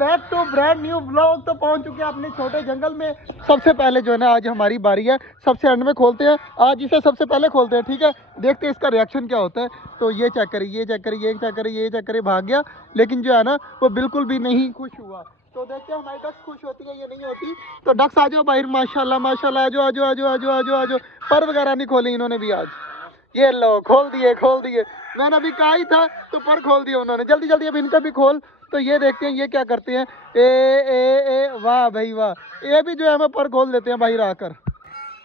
Back to brand new blog. तो पहुंच चुके हैं अपने छोटे जंगल में। सबसे पहले जो है ना आज हमारी बारी है, सबसे एंड में खोलते हैं। आज इसे सबसे पहले खोलते हैं, ठीक है। देखते हैं इसका रिएक्शन क्या होता है। तो ये चेक करिए, ये चेक करिए, ये चेक करिए, ये चेक करिए, भाग गया। लेकिन जो है ना वो बिल्कुल भी नहीं खुश हुआ। तो देखते हैं हमारी डक्स खुश होती है या नहीं होती। तो डक्स आ जाओ बाहर, माशाल्लाह माशाल्लाह, आ जाओ आ जाओ आ जाओ आ जाओ आ जाओ आ जाओ। पर वगैरह नहीं खोले इन्होंने भी आज। ये लो खोल दिए खोल दिए। मैंने अभी कहा ही था तो पर खोल दिया उन्होंने। जल्दी जल्दी अब इनका भी खोल। तो ये देखते हैं ये क्या करते हैं। ए वाह भाई वाह, ये भी जो है हमें पर खोल देते हैं बाहर आकर।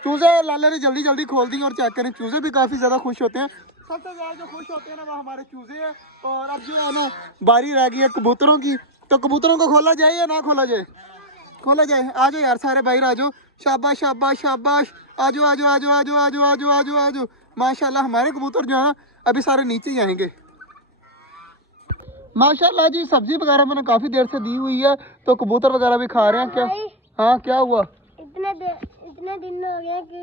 चूजे लाले ने जल्दी जल्दी खोल दी और चेक करें चूजे भी काफ़ी ज़्यादा खुश होते हैं। सबसे ज़्यादा जो खुश होते हैं ना वो हमारे चूजे हैं। और अब जो है ना बारी रह गई है कबूतरों की। तो कबूतरों को खोला जाए या ना खोला जाए? खोला जाए। आ जाओ यार सारे बाहर आ जाओ। शाबाश शाबाश शाबाश, आ जाओ आ जाओ आ जाओ आ जाओ आ जाओ आ जाओ आ जाओ आ जाओ। माशाल्लाह हमारे कबूतर जो है ना अभी सारे नीचे ही आएंगे। माशाल्लाह जी, सब्जी वगैरह मैंने काफ़ी देर से दी हुई है तो कबूतर वगैरह भी खा रहे हैं। क्या हाँ क्या हुआ? इतने दिन हो गए कि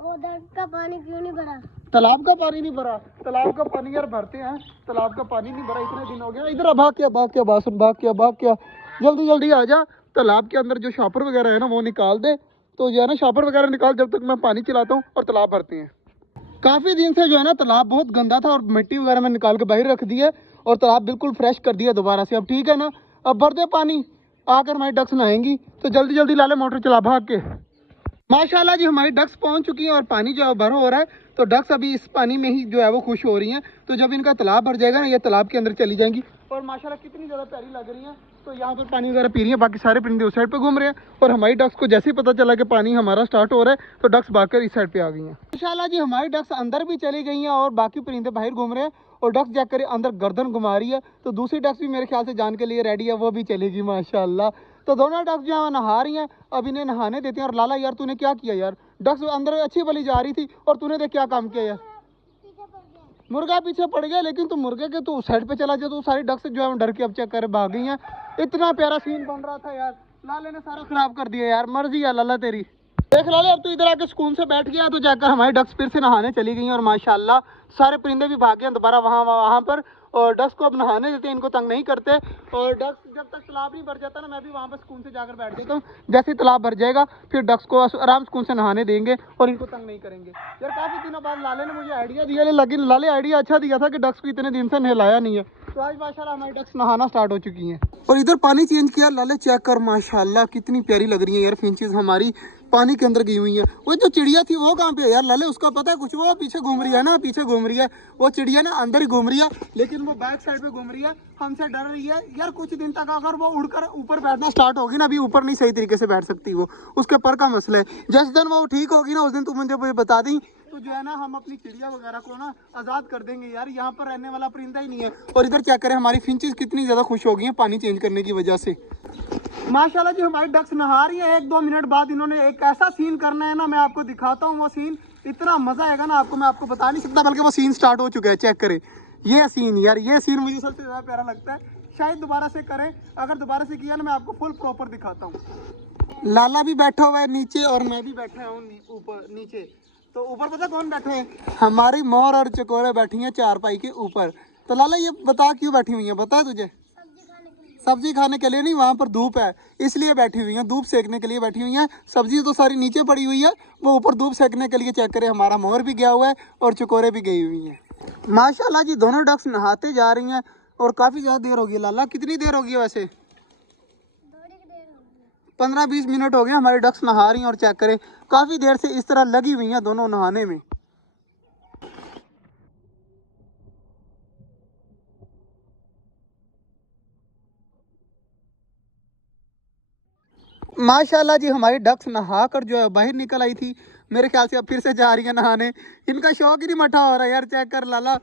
उधर का पानी क्यों नहीं भरा? तालाब का पानी नहीं भरा? तालाब का पानी यार भरते हैं, तालाब का पानी नहीं भरा, इतने दिन हो गया। इधर भाग क्या भाग क्या बासुन, भाग क्या भाग क्या, जल्दी जल्दी आ जा। तालाब के अंदर जो शॉपर वगैरह है ना वो निकाल दे। तो जो है ना शॉपर वगैरह निकाल, जब तक मैं पानी चलाता हूँ और तालाब भरते हैं। काफ़ी दिन से जो है ना तालाब बहुत गंदा था और मिट्टी वगैरह में निकाल के बाहर रख दी है और तालाब बिल्कुल फ्रेश कर दिया दोबारा से। अब ठीक है ना, अब भर दे पानी। आकर हमारी डक्स नहाएंगी। तो जल्दी जल्दी लाले मोटर चला भाग के। माशाल्लाह जी हमारी डक्स पहुंच चुकी हैं और पानी जो है भर हो रहा है। तो डक्स अभी इस पानी में ही जो है वो खुश हो रही हैं। तो जब इनका तालाब भर जाएगा ना ये तालाब के अंदर चली जाएंगी। और माशाल्लाह कितनी ज़्यादा प्यारी लग रही हैं। तो यहाँ पर पानी वगैरह पी रही है, बाकी सारे परिंदे उस साइड पे घूम रहे हैं। और हमारी डक्स को जैसे ही पता चला कि पानी हमारा स्टार्ट हो रहा है तो डक्स भागकर इस साइड पे आ गई हैं। माशाल्लाह जी हमारी डक्स अंदर भी चली गई हैं और बाकी परिंदे बाहर घूम रहे हैं। और डक्स जाकर अंदर गर्दन घुमा रही है। तो दूसरी डक्स भी मेरे ख्याल से जाने के लिए रेडी है, वो भी चलेगी माशाल्लाह। तो दोनों डक्स जो है नहा रही हैं। अब इन्हें नहाने देते हैं। और लाला यार तूने क्या किया यार, डक्स अंदर अच्छी भली जा रही थी और तूने देख क्या काम किया यार। मुर्गा पीछे पड़ गया, लेकिन तू मुर्गे के तू साइड पे चला जा। तो सारी डक्स जो है डर के अब चेक कर भाग गई हैं। इतना प्यारा सीन बन रहा था यार, लाले ने सारा खराब कर दिया यार। मर्जी है लाला तेरी। देख लाले अब तू इधर आके सुकून से बैठ गया तो जाकर हमारी डक्स फिर से नहाने चली गई हैं। और माशाल्लाह सारे परिंदे भी भाग गए दोबारा वहाँ पर। और डक्स को अब नहाने देते हैं, इनको तंग नहीं करते। और डक्स जब तक तालाब नहीं भर जाता ना मैं भी वहाँ पर सुकून से जाकर बैठ जाता हूँ। जैसे ही तालाब भर जाएगा फिर डक्स को आराम सुकून से नहाने देंगे और इनको तंग नहीं करेंगे। यार काफ़ी दिनों बाद लाले ने मुझे आइडिया दिया, लेकिन लाले आइडिया अच्छा दिया था कि डक्स को इतने दिन से नहलाया नहीं है। तो आज माशाल्लाह हमारी डक्स नहाना स्टार्ट हो चुकी हैं। और इधर पानी चेंज किया, लाले चेक कर माशाल्लाह कितनी प्यारी लग रही है यार। फिंचेस हमारी पानी के अंदर गई हुई है। वो जो चिड़िया थी वो कहाँ पे है यार लाले, उसका पता है कुछ? वो पीछे घूम रही है ना, पीछे घूम रही है वो चिड़िया ना, अंदर ही घूम रही है लेकिन वो बैक साइड पे घूम रही है, हमसे डर रही है यार। कुछ दिन तक अगर वो उड़कर ऊपर बैठना स्टार्ट होगी ना, अभी ऊपर नहीं सही तरीके से बैठ सकती वो, उसके पर का मसला है। जिस दिन वो ठीक होगी ना उस दिन तुम मुझे बता दी तो जो है ना हम अपनी चिड़िया वगैरह को ना आज़ाद कर देंगे यार। यहाँ पर रहने वाला परिंदा ही नहीं है। और इधर क्या करें, हमारी फिंचेस कितनी ज़्यादा खुश हो गई हैं पानी चेंज करने की वजह से। माशाल्लाह जी हमारी डक्स नहा रही है। 1-2 मिनट बाद इन्होंने एक ऐसा सीन करना है ना, मैं आपको दिखाता हूँ वो सीन। इतना मज़ा आएगा ना आपको, मैं आपको बता नहीं सकता। बल्कि वो सीन स्टार्ट हो चुका है, चेक करें ये सीन यार। ये सीन मुझे सबसे ज़्यादा प्यारा लगता है। शायद दोबारा से करें, अगर दोबारा से किया ना मैं आपको फुल प्रॉपर दिखाता हूँ। लाला भी बैठा हुआ है नीचे और मैं भी बैठा हूँ ऊपर नीचे। तो ऊपर पता कौन बैठे हैं? हमारी मोर और चकोरे बैठी हैं चारपाई के ऊपर। तो लाला ये बता क्यों बैठी हुई है, बता है तुझे? सब्जी खाने के लिए नहीं, वहाँ पर धूप है इसलिए बैठी हुई हैं, धूप सेकने के लिए बैठी हुई हैं। सब्जी तो सारी नीचे पड़ी हुई है, वो ऊपर धूप सेकने के लिए। चेक करें हमारा मोर भी गया हुआ है और चकोरे भी गई हुई हैं। माशाल्लाह जी दोनों डक्स नहाते जा रही हैं और काफ़ी ज़्यादा देर हो गई। लाला कितनी देर हो गई वैसे? 15-20 मिनट हो गए हमारी डक्स नहा रही हैं। और चेक करें काफ़ी देर से इस तरह लगी हुई हैं दोनों नहाने में। माशाल्लाह जी हमारी डक्स नहा कर जो है बाहर निकल आई थी। मेरे ख्याल से अब फिर से जा रही है नहाने। इनका शौक ही नहीं मठा हो रहा यार। चेक कर लाला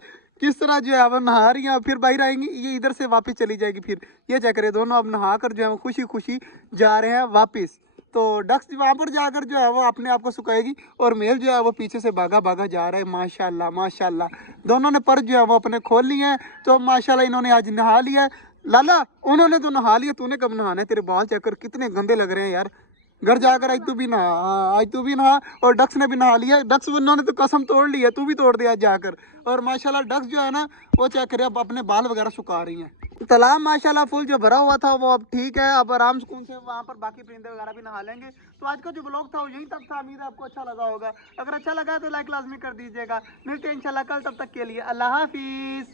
किस तरह जो है वो नहा रही हैं, फिर बाहर आएंगी, ये इधर से वापस चली जाएगी फिर। ये चेक करें दोनों अब नहा कर जो है वो खुशी खुशी जा रहे हैं वापस। तो डक्स वहाँ पर जाकर जो है वो अपने आप को सुखाएगी और मेल जो है वो पीछे से भागा भागा जा रहा है। माशाल्लाह माशाल्लाह दोनों ने पर जो है वो अपने खोल लिए हैं। तो माशाल्लाह इन्होंने आज नहा लिया है। लाला उन्होंने तो नहा लिया, तूने कब नहाना है? तेरे बाल चेक कर कितने गंदे लग रहे हैं यार। घर जाकर आज तू भी नहा। हाँ, आज तू भी नहा और डक्स ने भी नहा लिया। डक्स उन्होंने तो कसम तोड़ ली है, तू भी तोड़ दे आज जाकर। और माशाल्लाह डक्स जो है ना वो चेक करे अब अपने बाल वगैरह सुखा रही हैं। तालाब माशाल्लाह फुल जो भरा हुआ था वो अब ठीक है, अब आराम सुकून से वहाँ पर बाकी परिंदे वगैरह भी नहा लेंगे। तो आज का जो ब्लॉग था वो यही तक था। उम्मीद है आपको अच्छा लगा होगा। अगर अच्छा लगा तो लाइक लाजमी कर दीजिएगा। मिलते हैं इंशाल्लाह कल, तब तक के लिए अल्लाह हाफिज।